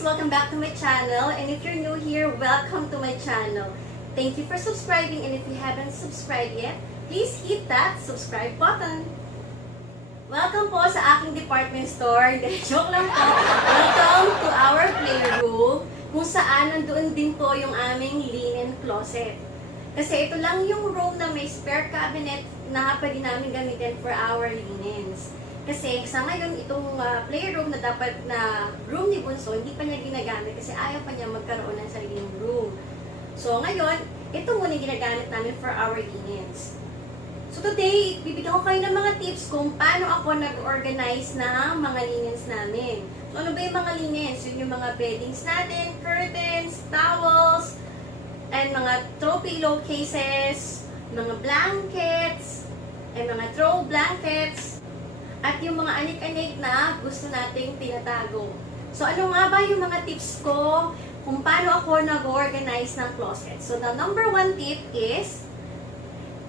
guys! Welcome back to my channel, and if you're new here, welcome to my channel. Thank you for subscribing, and if you haven't subscribed yet, please hit that subscribe button. Welcome po sa aking department store. Joke lang po. Welcome to our playroom, kung saan nandoon din po yung aming linen closet. Kasi ito lang yung room na may spare cabinet na pwede namin gamitin for our linens. Kasi sa ngayon, itong playroom na dapat na room ni Bunso, hindi pa niya ginagamit kasi ayaw pa niya magkaroon ng sariling room. So ngayon, ito muna yung ginagamit namin for our linens. So today, bibigyan ko kayo ng mga tips kung paano ako nag-organize ng mga linens namin. So ano ba yung mga linens? Yun yung mga beddings natin, curtains, towels, and mga throw pillowcases, mga blankets, and mga throw blankets, at yung mga anik-anik na gusto nating tinatago. So, ano nga ba yung mga tips ko kung paano ako nag-organize ng closet? So, the number one tip is,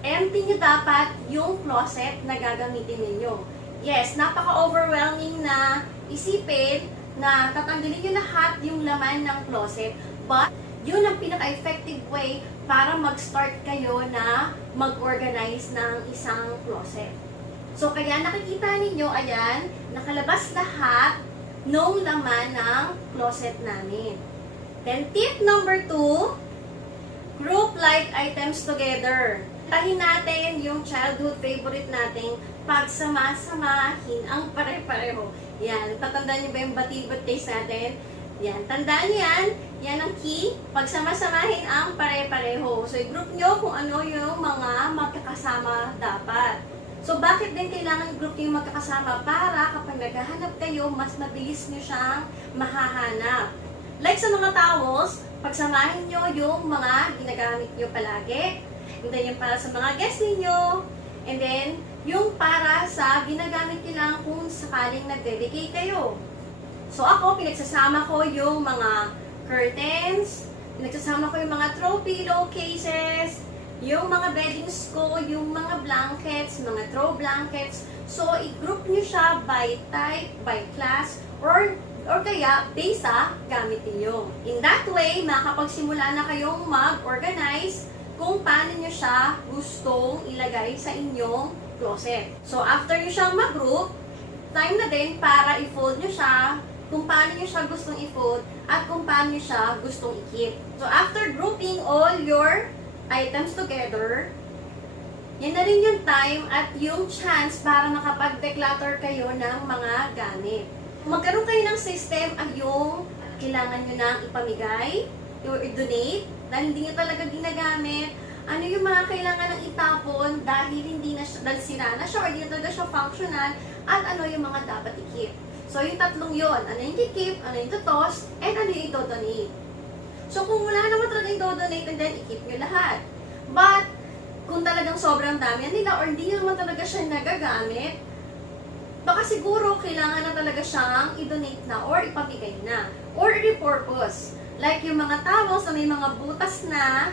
empty nyo dapat yung closet na gagamitin ninyo. Yes, napaka-overwhelming na isipin na tatanggalin nyo lahat yung laman ng closet, but yun ang pinaka-effective way para mag-start kayo na mag-organize ng isang closet. So, kaya nakikita ninyo, ayan, nakalabas lahat ng laman ng closet namin. Then, tip number 2, group like items together. Tahin natin yung childhood favorite nating pagsama-samahin ang pare-pareho. Yan, tatandaan nyo ba yung batibot taste natin? Yan, tandaan nyo yan. Yan ang key. Pagsama-samahin ang pare-pareho. So, i-group nyo kung ano yung mga magkakasama dapat. So, bakit din kailangan i-group yung magkakasama? Para kapag naghahanap kayo, mas mabilis nyo siyang mahahanap. Like sa mga towels, pagsamahin nyo yung mga ginagamit nyo palagi. And then, yung para sa mga guests ninyo. And then, yung para sa ginagamit nyo lang kung sakaling nag-dedicate kayo. So, ako, pinagsasama ko yung mga curtains, pinagsasama ko yung mga throw pillowcases, yung mga beddings ko, yung mga blankets, mga throw blankets. So, i-group nyo siya by type, by class, or kaya based sa gamit niyo. In that way, makakapagsimula na kayong mag-organize kung paano nyo siya gustong ilagay sa inyong closet. So, after nyo siyang mag-group, time na din para i-fold nyo siya, kung paano nyo siya gustong i-fold, at kung paano nyo siya gustong i-keep. So, after grouping all your items together, yan na rin yung time at yung chance para makapag-declutter kayo ng mga gamit. Magkaroon kayo ng system ay yung kailangan nyo nang ipamigay, or i-donate, dahil hindi nyo talaga ginagamit. Ano yung mga kailangan nang itapon dahil hindi na siya, dahil sira na siya, or hindi na talaga siya functional, at ano yung mga dapat i-keep. So, yung tatlong yon, ano yung i-keep, ano yung to-toss, and ano yung i-donate. So, kung wala naman talaga i-donate, and then i-keep nyo lahat. But, kung talagang sobrang dami nila, or hindi naman talaga siya nagagamit, baka siguro kailangan na talaga siyang i-donate na, or ipamigay na, or repurpose. Like yung mga towels na may mga butas na,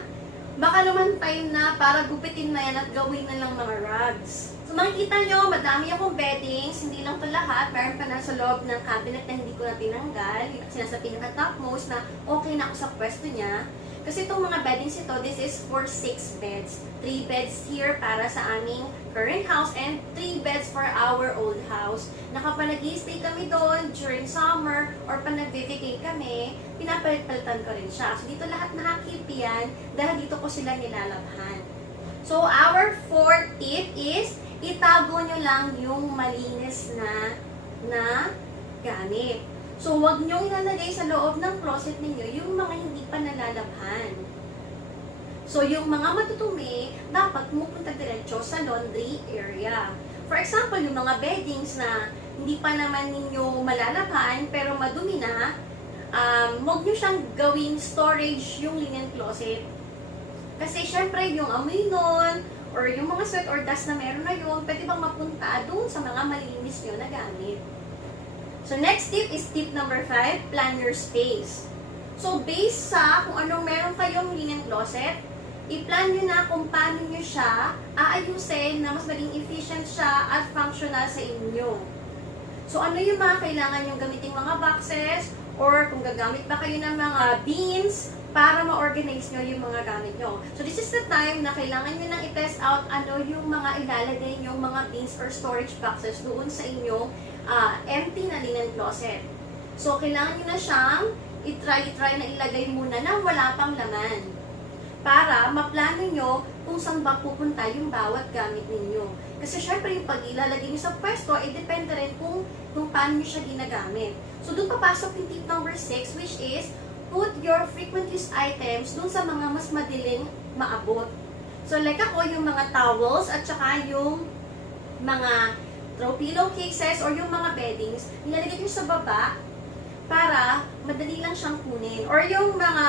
baka naman time na para gupitin na yan at gawin na lang mga rugs. So makikita nyo, madami akong beddings, hindi lang ito lahat, meron pa na sa loob ng cabinet na hindi ko na tinanggal, sinasa pinaka-topmost na okay na ako sa pwesto niya. Kasi itong mga beddings ito, this is for 6 beds. 3 beds here para sa aming current house and 3 beds for our old house. Na kapag nag-i-stay kami doon during summer or pag nag-vacate kami, pinapalit-palitan ko rin siya. So dito lahat nakakip yan dahil dito ko sila nilalabhan. So our fourth tip is, itago nyo lang yung malinis na gamit. So, huwag nyo ilalagay sa loob ng closet ninyo yung mga hindi pa nalalabhan. So, yung mga matutumi, dapat pumupunta diretso sa laundry area. For example, yung mga beddings na hindi pa naman ninyo malalabhan, pero madumi na, huwag nyo siyang gawing storage yung linen closet. Kasi, syempre, yung amoy nun, or yung mga sweat or dust na meron na yun, pwede bang mapunta doon sa mga malinis nyo na gamit. So, next tip is tip number 5, plan your space. So, based sa kung anong meron kayong linen closet, i-plan nyo na kung paano nyo siya aayusin na mas maging efficient siya at functional sa inyo. So, ano yung mga kailangan yung gamiting mga boxes or kung gagamit ba kayo ng mga beans para ma-organize nyo yung mga gamit nyo. So this is the time na kailangan nyo nang i-test out ano yung mga ilalagay nyo mga beans or storage boxes doon sa inyong empty na linen closet. So kailangan nyo na siyang i-try na ilagay muna na wala pang laman para maplano nyo kung saan ba pupunta yung bawat gamit ninyo. Kasi syempre yung pag ilalagay nyo sa pwesto, depende rin kung paano nyo siya ginagamit. So doon papasok yung tip number 6, which is put your frequent use items dun sa mga mas madaling maabot. So like ako, yung mga towels at saka yung mga throw pillow cases or yung mga beddings, nilalagay ko sa baba para madali lang siyang kunin. Or yung mga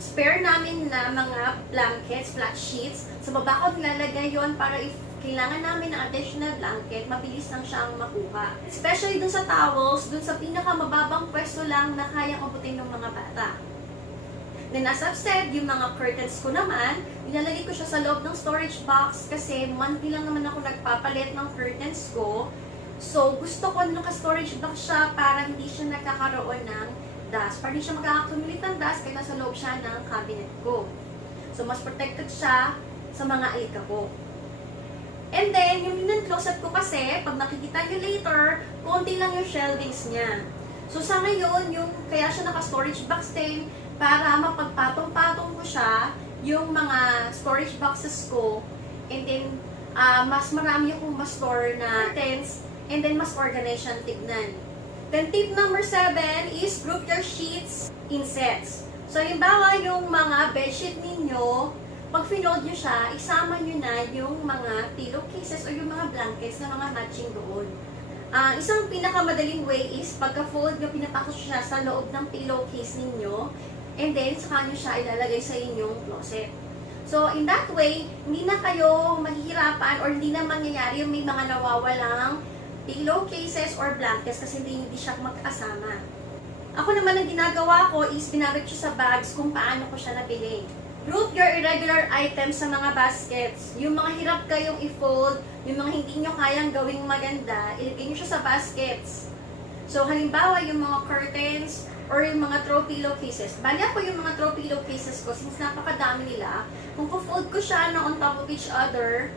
spare namin na mga blankets, flat sheets, sa baba ko nilalagay yon para if kailangan namin ng additional blanket, mabilis lang siyang makuha. Especially dun sa towels, dun sa pinakamababang pwesto lang na kayang abutin ng mga bata. Then as I've said, yung mga curtains ko naman, nilalagay ko siya sa loob ng storage box kasi monthly lang naman ako nagpapalit ng curtains ko. So gusto ko naka-storage box siya para hindi siya nagkakaroon ng dust. Para hindi siya mag-accumulate ng dust kaya nasa loob siya ng cabinet ko. So mas protected siya sa mga alikabok. And then, yung linen closet ko kasi, pag nakikita nyo later, konti lang yung shelvings niya. So, sa ngayon, kaya siya naka-storage box din, para mapagpatong-patong ko siya, yung mga storage boxes ko, and then, mas marami akong ma-store na tents, and then mas organized siyang tignan. Then, tip number 7 is group your sheets in sets. So, halimbawa, yung mga bedsheet ninyo, pag finold nyo siya, isama nyo na yung mga pillowcases o yung mga blankets na mga matching doon. Isang pinakamadaling way is pagka-fold nyo, pinapasok siya sa loob ng pillowcase ninyo and then saka nyo siya ilalagay sa inyong closet. So, in that way, hindi na kayo mahihirapan or hindi na mangyayari yung may mga nawawalang pillowcases or blankets kasi hindi siya magkasama. Ako naman ang ginagawa ko is binabit siya sa bags kung paano ko siya nabili. Group your irregular items sa mga baskets. Yung mga hirap kayong i-fold, yung mga hindi nyo kayang gawing maganda, ilagay nyo siya sa baskets. So, halimbawa, yung mga curtains or yung mga throw pillowcases. Bali ako yung mga throw pillowcases ko, since napakadami nila, kung po-fold ko siya na on top of each other,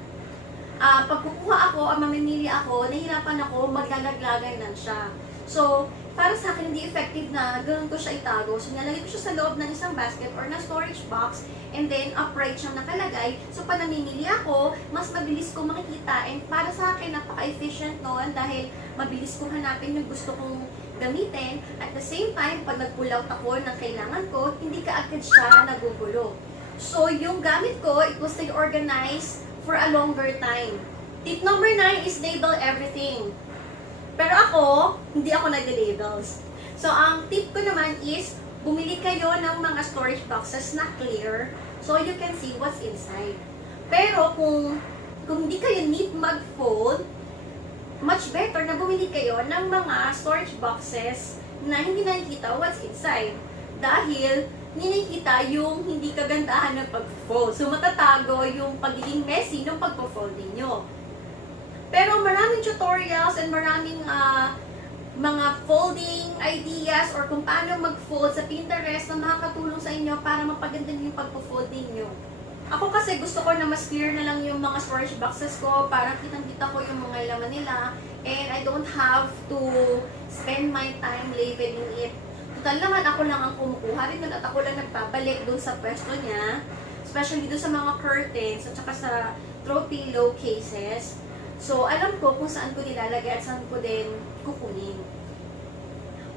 pag kukuha ako, mamimili ako, nahirapan ako, maglalaglagan lang siya. So, para sa akin, hindi effective na ganoon ko siya itago. So, nalagay ko siya sa loob ng isang basket or na storage box and then upright siyang nakalagay. So, pag namimili ako, mas mabilis ko makikita and para sa akin, napaka-efficient noon dahil mabilis ko hanapin yung gusto kong gamitin. At the same time, pag nag-pull out ako ng kailangan ko, hindi kaagad siya nagugulo. So, yung gamit ko, it will stay organized for a longer time. Tip number 9 is label everything. Pero ako, hindi ako nag-labels. So, ang tip ko naman is, bumili kayo ng mga storage boxes na clear so you can see what's inside. Pero kung hindi kayo need mag-fold, much better na bumili kayo ng mga storage boxes na hindi nakikita what's inside. Dahil, hindi nakikita yung hindi kagandahan ng pag-fold. So, matatago yung pagiging messy ng pag-fold ninyo. Pero maraming tutorials and maraming mga folding ideas or kung paano mag-fold sa Pinterest na makakatulong sa inyo para mapaganda yung pag-fold ninyo. Ako kasi gusto ko na mas clear na lang yung mga storage boxes ko para kitang-kita ko yung mga laman nila and I don't have to spend my time labeling it. Total naman ako lang ang kumukuha rin at ako lang nagpabalik doon sa pwesto niya, especially doon sa mga curtains at saka sa throw pillow cases. So, alam ko kung saan ko nilalagay at saan ko din kukunin.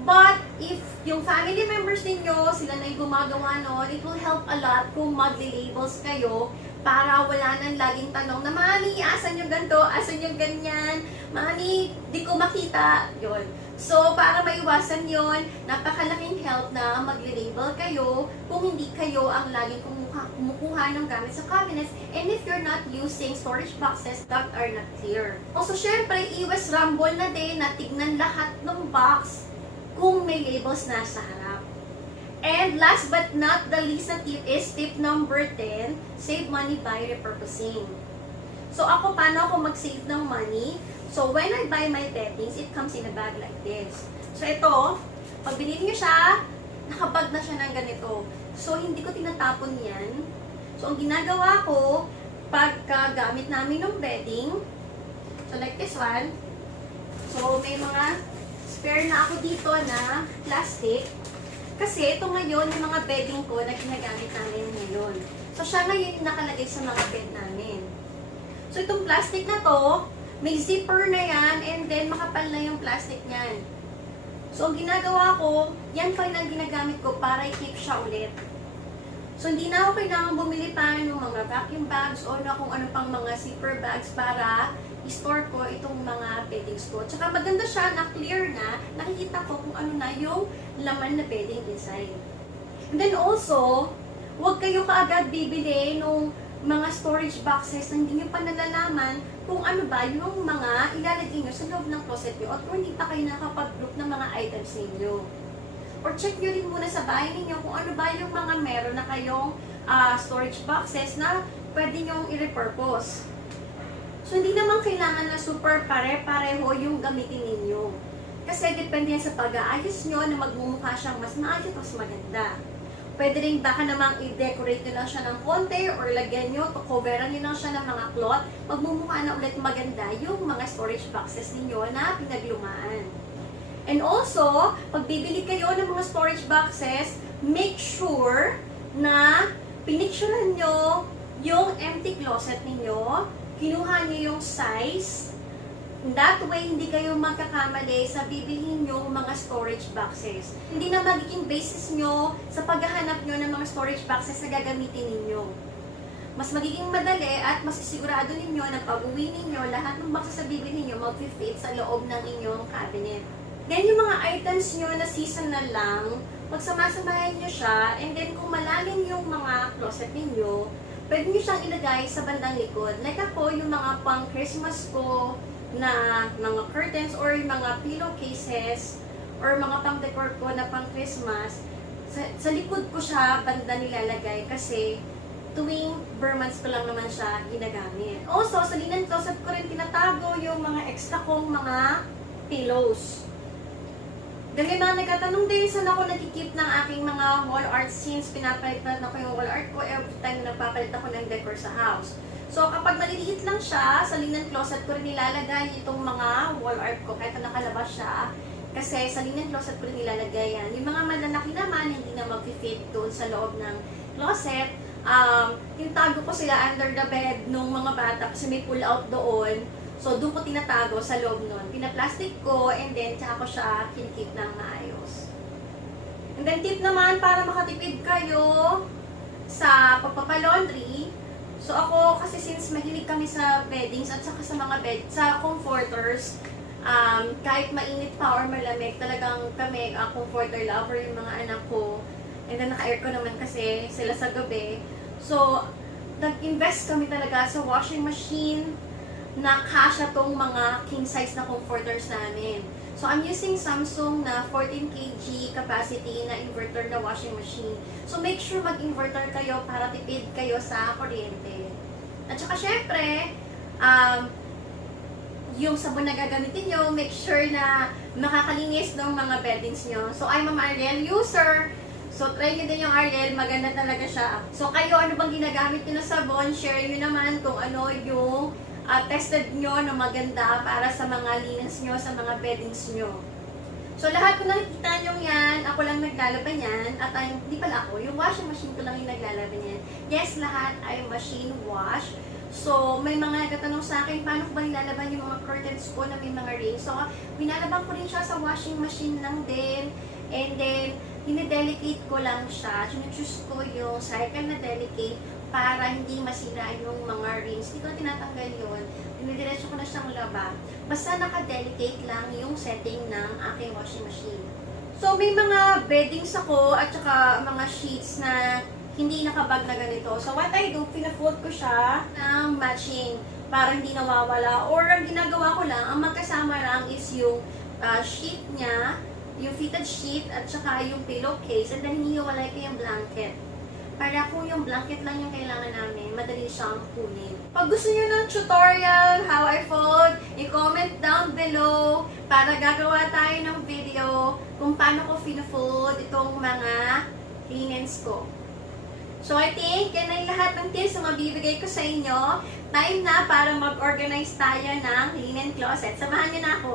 But, if yung family members ninyo, sila na yung gumagawa nun, it will help a lot kung mag-labels kayo para wala nang laging tanong na, Mami, asan yung ganito? Asan yung ganyan? Mami, di ko makita. Yun. So, para maiwasan yon, napakalaking help na mag-label kayo kung hindi kayo ang laging kumukuha ng gamit sa cabinets and if you're not using storage boxes that are not clear. Also, syempre, iwas rumble na din na tignan lahat ng box kung may labels na sa harap. And last but not the least na tip is tip number 10, save money by repurposing. So, ako, paano ako mag-save ng money? So, when I buy my beddings, it comes in a bag like this. So, ito, Pag binili nyo siya, nakabag na siya ng ganito. So, hindi ko tinatapon yan. So, ang ginagawa ko, pagkagamit namin ng bedding, so like this one, so may mga spare na ako dito na plastic. Kasi ito ngayon, yung mga bedding ko na ginagamit namin ngayon. So, siya ngayon yung nakalagay sa mga bed namin. So, itong plastic na to, may zipper na yan, and then makapal na yung plastic niyan. So, ang ginagawa ko, yan pa yung ginagamit ko para i-keep siya ulit. So, hindi na ako kailangan bumili pa ng mga vacuum bags o na kung ano pang mga zipper bags para i-store ko itong mga beddings ko. Tsaka maganda siya na clear na, nakikita ko kung ano na yung laman na bedding inside. And then also, huwag kayo kaagad bibili ng mga storage boxes na hindi nyo pa nalalaman kung ano ba yung mga ilalagay nyo sa loob ng closet nyo at kung hindi pa kayo nakapag-group ng mga items ninyo. Or check nyo rin muna sa bahay ninyo kung ano ba yung mga meron na kayong storage boxes na pwede nyong i-repurpose. So, hindi naman kailangan na super pare-pareho yung gamitin ninyo. Kasi depende yan sa pag-aayos nyo na magmumukha siyang mas maayos, mas maganda. Pwede rin baka namang i-decorate nyo lang siya ng konti or lagyan nyo, coveran nyo lang siya ng mga cloth, magmumukha na ulit maganda yung mga storage boxes ninyo na pinaglumaan. And also, pag bibili kayo ng mga storage boxes, make sure na pinicturean nyo yung empty closet ninyo, kinuha nyo yung size. That way, hindi kayo magkakamali sa bibilhin nyo mga storage boxes. Hindi na magiging basis nyo sa paghahanap nyo ng mga storage boxes na gagamitin ninyo. Mas magiging madali at mas isigurado ninyo na pag-uwi ninyo, lahat ng boxes na bibilhin nyo mag-fit sa loob ng inyong cabinet. Then, yung mga items nyo na seasonal lang, magsamasamahin nyo siya, and then kung malalim yung mga closet ninyo, pwede nyo siyang ilagay sa bandang likod. Like ako, yung mga pang-Christmas ko, na mga curtains or mga pillowcases or mga pang-decor ko na pang-Christmas, sa likod ko siya banda nilalagay kasi tuwing bare months ko lang naman siya ginagamit. Also, sa linen closet ko rin tinatago yung mga extra kong mga pillows. Dahil mga nagtatanong din saan ako nagkikip ng aking mga wall art since pinapalitan ako yung wall art ko every time nagpapalit ako ng decor sa house. So, kapag maliliit lang siya, sa linen closet ko rin nilalagay itong mga wall art ko kahit nakalabas siya. Kasi sa linen closet ko rin nilalagay yan. Yung mga malalaki naman, hindi na mag-fit doon sa loob ng closet. Tinatago ko sila under the bed nung mga bata kasi may pull out doon. So, doon ko tinatago sa loob nun. Pinaplastic ko and then tsaka ko siya kinikip ng maayos. And then tip naman para makatipid kayo sa pagpapalaundry. So ako kasi since mahilig kami sa beddings at saka sa mga sa comforters, kahit mainit pa or malamig, talagang kami, comforter lover yung mga anak ko. And then naka-aircon naman kasi sila sa gabi. So, nag-invest kami talaga sa washing machine na kasya tong mga king size na comforters namin. So, I'm using Samsung na 14 kg capacity na inverter na washing machine. So, make sure mag-inverter kayo para tipid kayo sa kuryente. At saka, syempre, yung sabon na gagamitin nyo, make sure na makakalinis ng mga beddings nyo. So, I'm a Ariel user. So, try nyo din yung Ariel. Maganda talaga siya. So, kayo, ano bang ginagamit nyo na sabon? Share nyo naman kung ano yung tested nyo na maganda para sa mga linens nyo, sa mga beddings nyo. So, lahat ko nakikita nyo yan, ako lang naglalaban yan, at hindi pala ako, yung washing machine ko lang yung naglalaban yan. Yes, lahat ay machine wash. So, may mga nagtatanong sa akin, paano ko ba nilalaban yung mga curtains ko na may mga rings? So, binalaban ko rin siya sa washing machine lang din, and then, dinidelicate ko lang siya, sinuchoose ko yung cycle na delicate, para hindi masira yung mga rings. Hindi ko na tinatanggal yun. Dinidiretso ko na siyang laba. Basta naka-delicate lang yung setting ng aking washing machine. So, may mga beddings ako at saka mga sheets na hindi nakabag na ganito. So, what I do, pina-fold ko siya ng matching para hindi nawawala. Or, ang ginagawa ko lang, ang magkasama lang is yung sheet niya, yung fitted sheet at saka yung pillowcase, and then hinihiwalay ko yung blanket. para kung yung blanket lang yung kailangan namin, madali siyang kunin. Pag gusto nyo ng tutorial, how I fold, i-comment down below para gagawa tayo ng video kung paano ko fina-fold itong mga linens ko. So I think yan ay lahat ng tips na mabibigay ko sa inyo. Time na para mag-organize tayo ng linen closet. Samahan niyo na ako.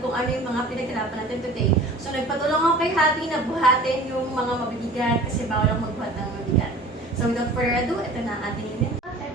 Kung ano yung mga pinaghirapan natin today. So, nagpatulong ako kay Happy na buhatin yung mga mabibigat kasi bawal ang magbuhat ng mabigat. So, without further ado, ito na ang ating linen closet.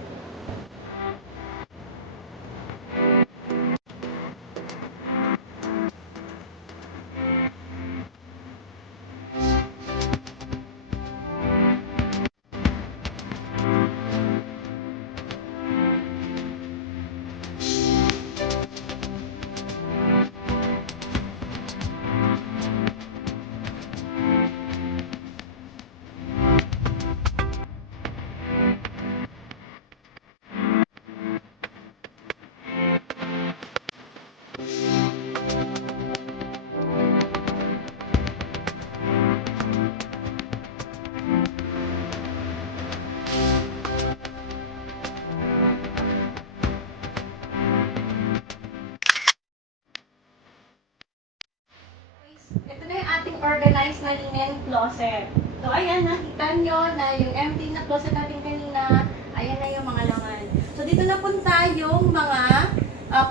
Ito na yung ating organized na linen closet. So, ayan, nakita nyo na yung empty na closet natin kanina, ayan na yung mga laman. So, dito na punta yung mga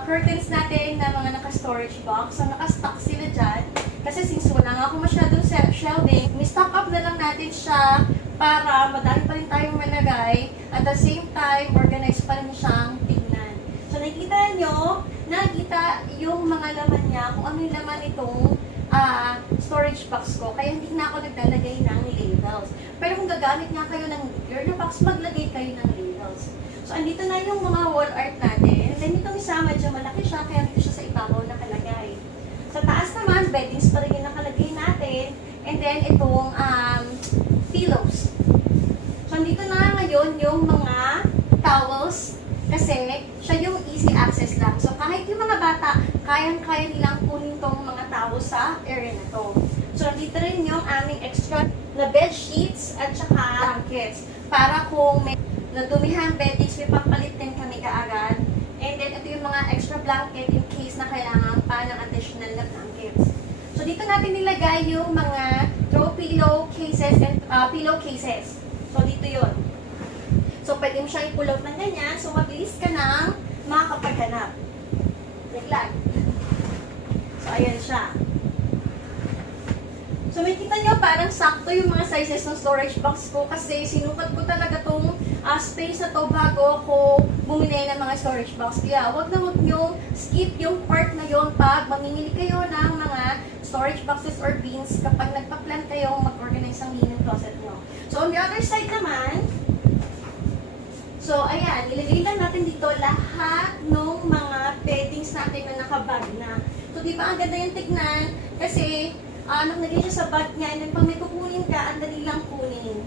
curtains natin na mga naka-storage box. So, naka-stock sila dyan. Kasi since wala nga ako masyadong shelving, ni-stock up na lang natin siya para madami pa rin tayong malagay. At the same time, organized pa rin siyang tignan. So, nakita nyo, nakita yung mga laman niya, kung ano yung laman itong storage box ko, kaya hindi na ako naglalagay ng labels. Pero kung gagamit nga kayo ng clear na box, maglagay kayo ng labels. So, andito na yung mga wall art natin. Then itong isa, medyo malaki siya, kaya dito siya sa ibabaw nakalagay. Sa taas naman, beddings pa rin yung nakalagay natin. And then itong pillows. So dito na ngayon yung mga towels kasi siya yung easy access lang. So kahit yung mga bata, kayang-kaya nilang kunin tong mga towels sa area na to. So dito rin yung aming extra na bed sheets at saka blankets. Para kung may nadumihan beddings, may papalit din kami kaagad. And then ito yung mga extra blanket in case na kailangan pa ng additional na blankets. So dito natin nilagay yung mga throw pillow cases and pillow cases. So dito yun. So pwede mo siyang i-pull out ng ganyan. So mabilis ka nang makakapaghanap. Wait lang. So ayan siya. So may kita nyo parang sakto yung mga sizes ng storage box ko kasi sinukat ko talaga tong space na to bago ako bumili ng mga storage box. Kaya wag na wag nyo skip yung part na yon pag mamimili kayo ng mga storage boxes or bins kapag nagpa-plan kayong mag-organize ang linen closet nyo. So on the other side naman, so ayan, ilagay lang natin dito lahat ng mga beddings natin na nakabag na. So di ba ang ganda yung tignan kasi naglagay siya sa bag niya, and then pag may kukunin ka, ang dali lang kunin.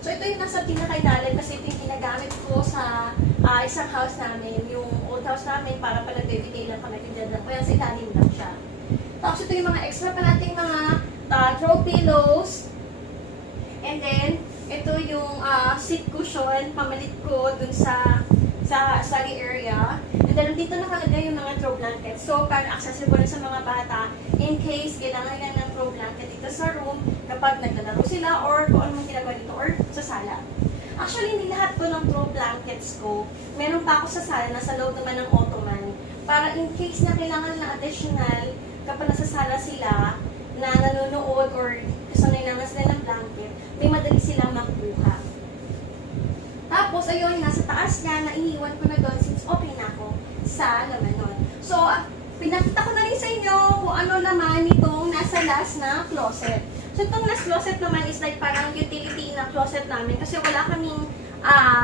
So ito yung nasa pinakailalim kasi ito yung ginagamit ko sa isang house namin, yung old house namin para pala everyday lang kami tindahan. Kaya sa ilalim lang siya. Tapos ito yung mga extra pa nating mga throw pillows. And then, ito yung seat cushion, pamalit ko dun sa study area. And then, dito nakalagay yung mga throw blankets. So, para accessible sa mga bata in case kailangan nila ng throw blanket dito sa room kapag naglalaro sila or kung ano mang ginagawa dito or sa sala. Actually, hindi lahat ko ng throw blankets ko. Meron pa ako sa sala, nasa loob naman ng ottoman. Para in case na kailangan ng additional kapag nasa sala sila na nanonood or kasanay naman sila ng blanket, may madali silang magbuha. Tapos, ayun, nasa taas niya, naiiwan ko na doon since okay na ako sa laman nun. So, pinakita ko na rin sa inyo kung ano naman itong nasa last na closet. So, itong last closet naman is like parang utility na closet namin kasi wala kaming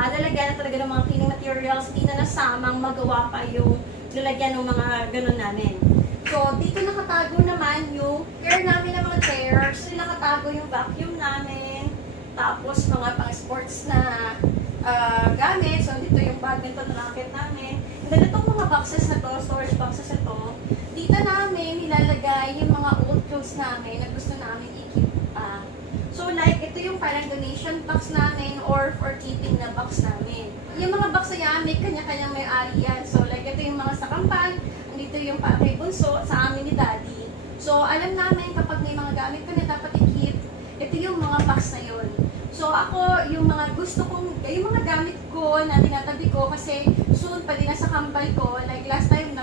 lalagyan na talaga ng mga cleaning materials, hindi na nasamang magawa pa yung lalagyan ng mga ganun namin. So, dito nakatago naman yung care namin ng mga chairs, nakatago yung vacuum namin, tapos mga pang-sports na gamit. So, dito yung badminton racket namin. And then, itong mga boxes na to, storage boxes na to, dito namin nilalagay yung mga old clothes namin na gusto namin i-keep. So, like, ito yung parang donation box namin or for keeping na box namin. Yung mga box na yan, may kanya-kanyang may-ari yan. So, like, ito yung mga sa kampan, dito yung para kay Bunso, sa amin ni Daddy. So, alam namin kapag may mga gamit ko na dapat i-keep, ito yung mga box na yun. So, ako, yung mga gusto kong, yung mga gamit ko na tinatabi ko kasi soon pa din nasa kambal ko, like last time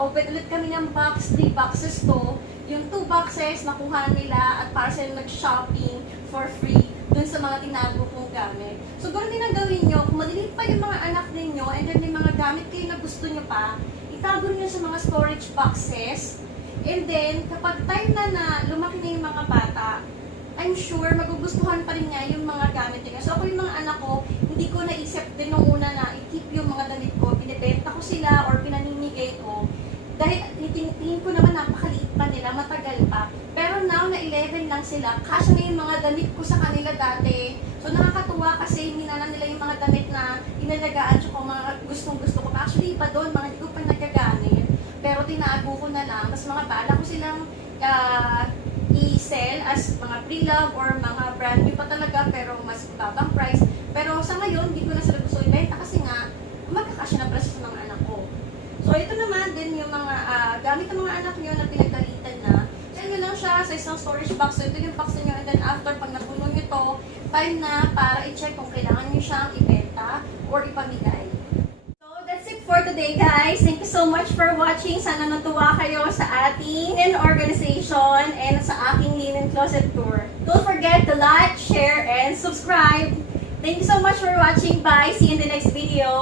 open ulit kami ng box, 3 boxes to, yung 2 boxes nakuha nila at para sila nag-shopping for free dun sa mga tinago kong gamit. So, ganoon din ang gawin nyo, kung maliliit pa yung mga anak ninyo and then may mga gamit kayo na gusto nyo pa, itago nyo sa mga storage boxes, and then kapag time na lumaki na yung mga bata, I'm sure magugustuhan pa rin niya yung mga gamit niya. So ako yung mga anak ko, hindi ko naisip din nung una na i-keep yung mga damit ko, binibenta ko sila or pinanimigay ko. Dahil tingin ko naman napakaliit pa nila, matagal pa. Pero now na 11 lang sila, kasya na yung mga damit ko sa kanila dati. So nakakatuwa kasi hindi na nila yung mga damit na inalagaan ko mga gustong-gusto ko. Actually pa doon, mga hindi ko pa nagagamit. Pero tinago ko na lang. Tapos mga bala ko silang i-sell as mga pre-love or mga brand new pa talaga pero mas babang price. Pero sa ngayon, hindi ko na sila gusto ibenta kasi nga magkakasya na pala sa mga anak ko. So ito naman din yung mga gamit ng mga anak nyo na pinagdalitan na. So yun lang siya sa isang storage box. So ito yung box nyo and then after pag napuno nyo to, time na para i-check kung kailangan nyo siyang ibenta or ipamigay. For today guys, thank you so much for watching. Sana natuwa kayo sa ating linen organization and sa aking linen closet tour. Don't forget to like, share, and subscribe. Thank you so much for watching. Bye! See you in the next video.